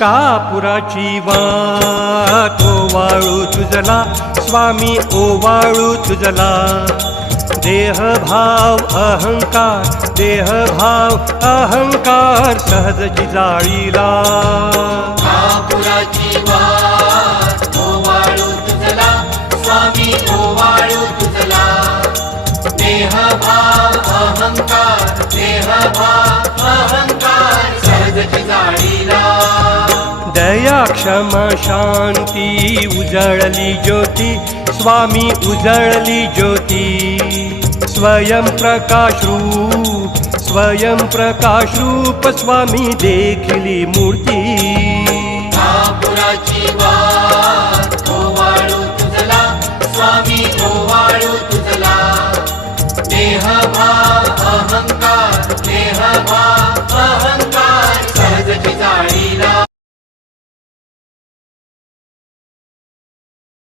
कापुराची वाट ओवाळू तुझला स्वामी ओवाळू तुझला देहभाव अहंकार सहजची जाळीला कापुराची वाट ओवाळू तुझला स्वामी ओवाळू तुझला देहभाव अहंकार सहजची जाळीला दया क्षमा शांती उजळली ज्योती स्वामी उजळली ज्योती स्वयं प्रकाश रूप स्वामी देखली मूर्ती